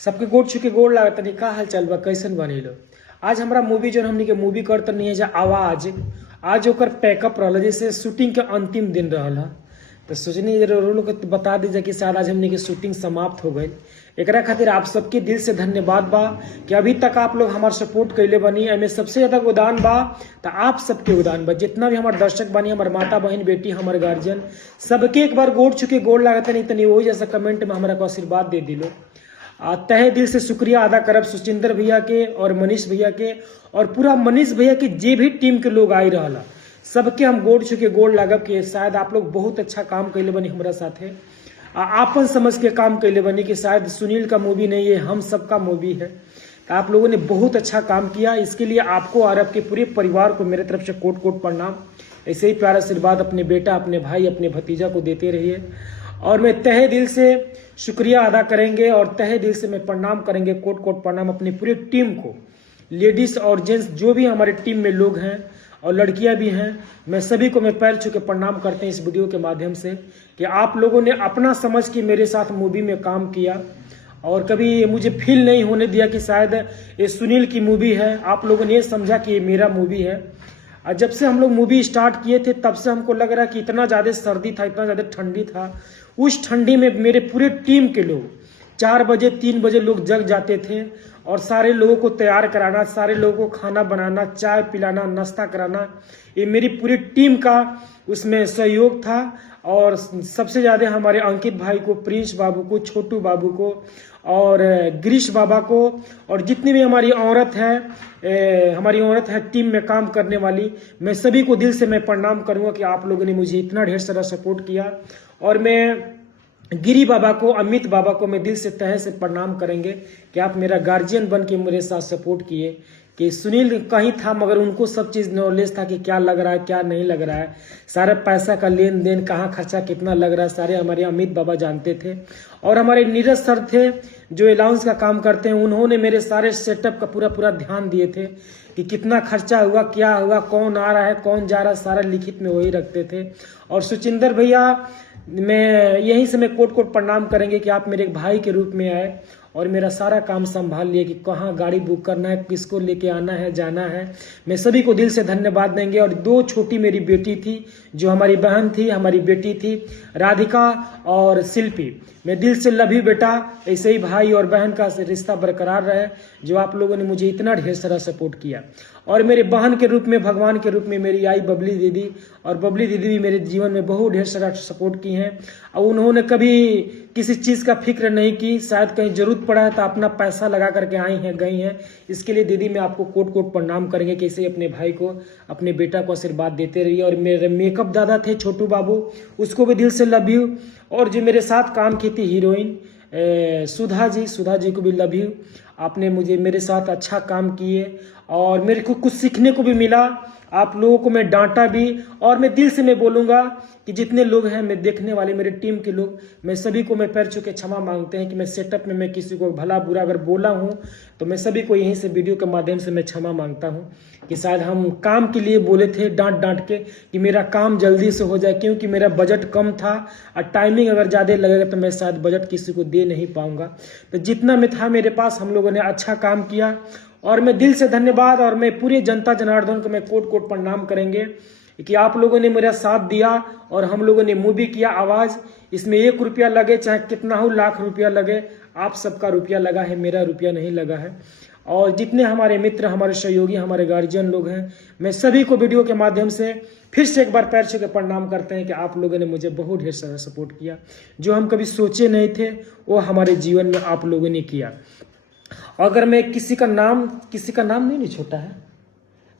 सबके गोड़ छुके गोड़ लागत तनी का हाल चाल बा कैसन बनी लो। आज हमारा मूवी जो हमनी के मूवी करत नहीं है जा आवाज आज ओकर पैकअप रहल जैसे शूटिंग के अंतिम दिन रहल है। तो सोचनी लोग को बता दीजिए कि शायद आज हमनी के शूटिंग समाप्त हो गई। एकरा खातिर आप सबके दिल से धन्यवाद बा कि अभी तक आप लोग हमार सपोर्ट कैले बनी। एमे सबसे ज्यादा गोदान बा तो आप सबके गोदान बा, जितना भी हमारे दर्शक बनी, हमारे माता बहन बेटी हमारे गार्जियन सबके एक बार गोड़ छुके गोड़ लागत नहीं तनी वही जैसा कमेंट में हमारा को आशीर्वाद दे दिलो। तहे दिल से शुक्रिया अदा करब सुचिंदर भैया के और मनीष भैया के और पूरा मनीष भैया के जे भी टीम के लोग आई रहा सबके हम गोड़ छुके गोड़ लागब कि शायद आप लोग बहुत अच्छा काम कैले बनी हमारा साथे। आपन समझ के काम कैले बनी कि शायद सुनील का मूवी नहीं है, हम सबका मूवी है। तो आप लोगों ने बहुत अच्छा काम किया, इसके लिए आपको और आपके पूरे परिवार को मेरे तरफ से कोट कोट प्रणाम। ऐसे ही प्यारा आशीर्वाद अपने बेटा, अपने भाई, अपने भतीजा को देते रहिए। और मैं तहे दिल से शुक्रिया अदा करेंगे और तहे दिल से मैं प्रणाम करेंगे, कोट कोट प्रणाम अपनी पूरी टीम को, लेडीज और जेंट्स जो भी हमारे टीम में लोग हैं और लड़कियां भी हैं, मैं सभी को मैं पैर छू के प्रणाम करते हैं इस वीडियो के माध्यम से कि आप लोगों ने अपना समझ के मेरे साथ मूवी में काम किया और कभी मुझे फील नहीं होने दिया कि शायद ये सुनील की मूवी है। आप लोगों ने ये समझा कि ये मेरा मूवी है। और जब से हम लोग मूवी स्टार्ट किए थे तब से हमको लग रहा कि इतना ज़्यादा सर्दी था, इतना ज़्यादा ठंडी था। उस ठंडी में मेरे पूरे टीम के लोग 4 बजे 3 बजे लोग जग जाते थे और सारे लोगों को तैयार कराना, सारे लोगों को खाना बनाना, चाय पिलाना, नाश्ता कराना, ये मेरी पूरी टीम का उसमें सहयोग था। और सबसे ज़्यादा हमारे अंकित भाई को, प्रिंस बाबू को, छोटू बाबू को और गिरीश बाबा को और जितनी भी हमारी औरत है टीम में काम करने वाली, मैं सभी को दिल से मैं प्रणाम करूँगा कि आप लोगों ने मुझे इतना ढेर सारा सपोर्ट किया। और मैं गिरी बाबा को, अमित बाबा को मैं दिल से तहे से प्रणाम करेंगे कि आप मेरा गार्जियन बन के मेरे साथ सपोर्ट किए। कि सुनील कहीं था मगर उनको सब चीज़ नॉलेज था कि क्या लग रहा है क्या नहीं लग रहा है, सारा पैसा का लेन देन, कहाँ खर्चा कितना लग रहा है, सारे हमारे अमित बाबा जानते थे। और हमारे नीरज सर थे जो अलाउंस का काम करते हैं, उन्होंने मेरे सारे सेटअप का पूरा ध्यान दिए थे कि कितना खर्चा हुआ, क्या हुआ, कौन आ रहा है, कौन जा रहा है, सारा लिखित में वही रखते थे। और सुचिंदर भैया, मैं यहीं से मैं कोट कोट प्रणाम करेंगे कि आप मेरे एक भाई के रूप में आए और मेरा सारा काम संभाल लिए कि कहाँ गाड़ी बुक करना है, किसको लेके आना है, जाना है। मैं सभी को दिल से धन्यवाद देंगे। और 2 छोटी मेरी बेटी थी जो हमारी बहन थी, हमारी बेटी थी राधिका और शिल्पी, मैं दिल से लव यू बेटा। ऐसे ही भाई और बहन का रिश्ता बरकरार रहे, जो आप लोगों ने मुझे इतना ढेर सारा सपोर्ट किया। और मेरे बहन के रूप में, भगवान के रूप में मेरी आई बबली दीदी, और बबली दीदी भी मेरे जीवन में बहुत ढेर सारा सपोर्ट की हैं। और उन्होंने कभी किसी चीज़ का फिक्र नहीं की, शायद कहीं जरूरत पड़ा है तो अपना पैसा लगा करके आई हैं, गई हैं। इसके लिए दीदी मैं आपको कोट कोट प्रणाम करेंगे कि ऐसे अपने भाई को, अपने बेटा को आशीर्वाद देते रहिए। और मेरे मेकअप दादा थे छोटू बाबू, उसको भी दिल से लव यू। और जो मेरे साथ काम की थी हीरोइन सुधा जी को भी लव यू। आपने मुझे मेरे साथ अच्छा काम किए और मेरे को कुछ सीखने को भी मिला। आप लोगों को मैं डांटा भी, और मैं दिल से मैं बोलूँगा कि जितने लोग हैं मैं देखने वाले, मेरे टीम के लोग, मैं सभी को मैं पैर छू के क्षमा मांगते हैं कि मैं सेटअप में मैं किसी को भला बुरा अगर बोला हूँ तो मैं सभी को यहीं से वीडियो के माध्यम से मैं क्षमा मांगता हूँ कि शायद हम काम के लिए बोले थे डांट के कि मेरा काम जल्दी से हो जाए, क्योंकि मेरा बजट कम था और टाइमिंग अगर ज़्यादा लगेगा तो मैं शायद बजट किसी को दे नहीं पाऊँगा। तो जितना में था मेरे पास हम लोगों ने अच्छा काम किया और मैं दिल से धन्यवाद। और मैं पूरी जनता जनार्दन को मैं कोट कोट प्रणाम करेंगे कि आप लोगों ने मेरा साथ दिया और हम लोगों ने मूवी किया आवाज़। इसमें 1 रुपया लगे चाहे कितना हो, लाख रुपया लगे, आप सबका रुपया लगा है, मेरा रुपया नहीं लगा है। और जितने हमारे मित्र, हमारे सहयोगी, हमारे गार्जियन लोग हैं, मैं सभी को वीडियो के माध्यम से फिर से एक बार पैर छू के प्रणाम करते हैं कि आप लोगों ने मुझे बहुत ढेर सारा सपोर्ट किया। जो हम कभी सोचे नहीं थे वो हमारे जीवन में आप लोगों ने किया। अगर मैं किसी का नाम नहीं छोटा है,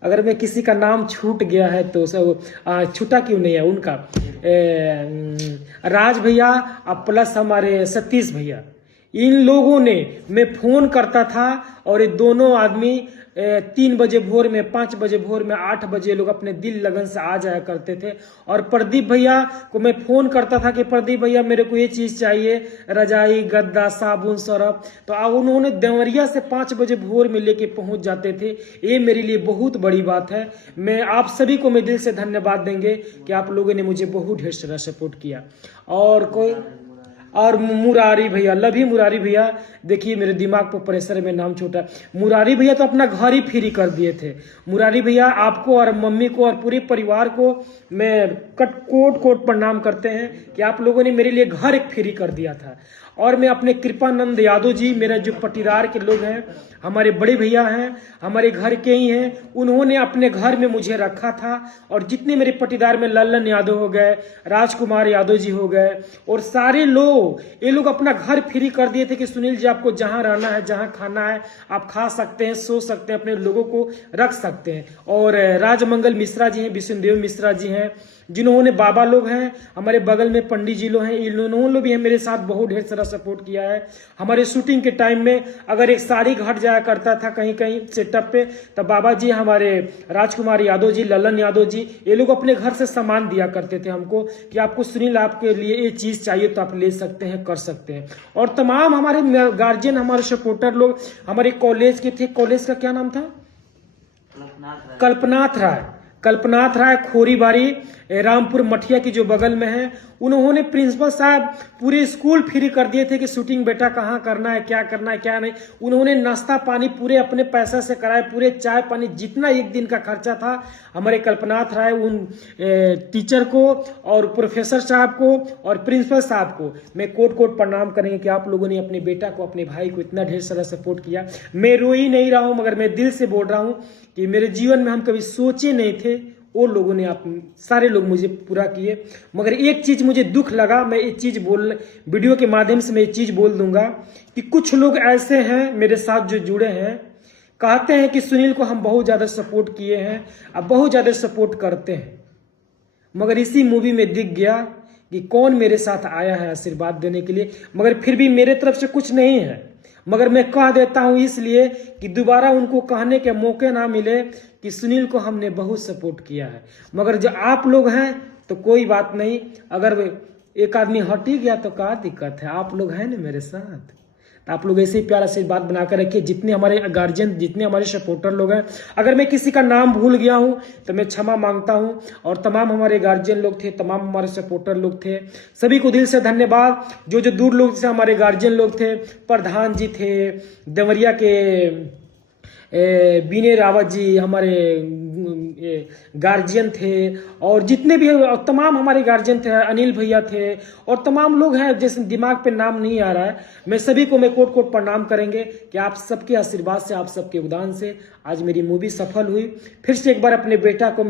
अगर मैं किसी का नाम छूट गया है तो सब छूटा क्यों नहीं है उनका, राज भैया प्लस हमारे सतीश भैया, इन लोगों ने, मैं फोन करता था और ये दोनों आदमी 3 बजे भोर में, 5 बजे भोर में, 8 बजे लोग अपने दिल लगन से आ जाया करते थे। और प्रदीप भैया को मैं फ़ोन करता था कि प्रदीप भैया मेरे को ये चीज़ चाहिए, रजाई, गद्दा, साबुन, सरफ, तो अब उन्होंने देवरिया से 5 बजे भोर में लेके पहुंच जाते थे। ये मेरे लिए बहुत बड़ी बात है। मैं आप सभी को मैं दिल से धन्यवाद देंगे कि आप लोगों ने मुझे बहुत ढेर सारा सपोर्ट किया। और कोई और मुरारी भैया, लभी मुरारी भैया, देखिए मेरे दिमाग पर प्रेशर है, मेरा नाम छोटा। मुरारी भैया तो अपना घर ही फ्री कर दिए थे। मुरारी भैया आपको और मम्मी को और पूरे परिवार को मैं कोट कोट प्रणाम करते हैं कि आप लोगों ने मेरे लिए घर एक फ्री कर दिया था। और मैं अपने कृपानंद यादव जी, मेरा जो पटीदार के लोग हैं, हमारे बड़े भैया हैं, हमारे घर के ही हैं, उन्होंने अपने घर में मुझे रखा था। और जितने मेरे पटीदार में लल्लन यादव हो गए, राजकुमार यादव जी हो गए, और सारे लोग, ये लोग अपना घर फ्री कर दिए थे कि सुनील जी आपको जहां रहना है, जहां खाना है, आप खा सकते हैं, सो सकते हैं, अपने लोगों को रख सकते हैं। और राजमंगल मिश्रा जी हैं, विष्णुदेव मिश्रा जी हैं, जिन्होंने बाबा लोग हैं, हमारे बगल में पंडित जी लोग हैं, इन्होंने भी मेरे साथ बहुत ढेर सारा सपोर्ट किया है। हमारे शूटिंग के टाइम में अगर एक साड़ी घट जाया करता था कहीं कहीं सेटअप पे, तब बाबा जी, हमारे राजकुमार यादव जी, ललन यादव जी, ये लोग अपने घर से सामान दिया करते थे हमको कि आपको सुनील आपके लिए ये चीज चाहिए तो आप ले सकते हैं, कर सकते हैं। और तमाम हमारे गार्जियन, हमारे सपोर्टर लोग हमारे कॉलेज के थे, कॉलेज का क्या नाम था, कल्पनाथ राय खोरीबारी, रामपुर मठिया की जो बगल में है, उन्होंने प्रिंसिपल साहब पूरे स्कूल फ्री कर दिए थे कि शूटिंग बेटा कहाँ करना है, क्या करना है, क्या नहीं। उन्होंने नाश्ता पानी पूरे अपने पैसा से कराए, पूरे चाय पानी, जितना एक दिन का खर्चा था, हमारे कल्पनाथ राय उन टीचर को और प्रोफेसर साहब को और प्रिंसिपल साहब को मैं कोट कोट प्रणाम करेंगे कि आप लोगों ने अपने बेटा को, अपने भाई को इतना ढेर सारा सपोर्ट किया। मैं रो ही नहीं रहा हूँ, मगर मैं दिल से बोल रहा हूँ कि मेरे जीवन में हम कभी सोचे नहीं थे, वो लोगों ने, आप सारे लोग मुझे पूरा किए। मगर एक चीज मुझे दुख लगा, मैं एक चीज वीडियो के माध्यम से मैं एक चीज बोल दूंगा कि कुछ लोग ऐसे हैं मेरे साथ जो जुड़े हैं, कहते हैं कि सुनील को हम बहुत ज्यादा सपोर्ट किए हैं, अब बहुत ज्यादा सपोर्ट करते हैं। मगर इसी मूवी में दिख गया कि कौन मेरे साथ आया है आशीर्वाद देने के लिए, मगर फिर भी मेरे तरफ से कुछ नहीं है। मगर मैं कह देता हूं इसलिए कि दोबारा उनको कहने के मौके ना मिले कि सुनील को हमने बहुत सपोर्ट किया है। मगर जो आप लोग हैं तो कोई बात नहीं, अगर एक आदमी हट ही गया तो क्या दिक्कत है, आप लोग हैं ना मेरे साथ, तो आप लोग ऐसे ही प्यार से बात बनाकर रखिए। जितने हमारे गार्जियन, जितने हमारे सपोर्टर लोग हैं, अगर मैं किसी का नाम भूल गया हूं तो मैं क्षमा मांगता हूं। और तमाम हमारे गार्जियन लोग थे, तमाम हमारे सपोर्टर लोग थे, सभी को दिल से धन्यवाद। जो जो दूर लोग से हमारे गार्जियन लोग थे, प्रधान जी थे, देवरिया के बीने रावत जी हमारे गार्जियन थे, और जितने भी तमाम हमारे गार्जियन थे, अनिल भैया थे, और तमाम लोग हैं जैसे दिमाग पे नाम नहीं आ रहा है, मैं सभी को मैं कोट कोट प्रणाम करेंगे कि आप सबके आशीर्वाद से, आप सबके योगदान से आज मेरी मूवी सफल हुई। फिर से एक बार अपने बेटा को मैं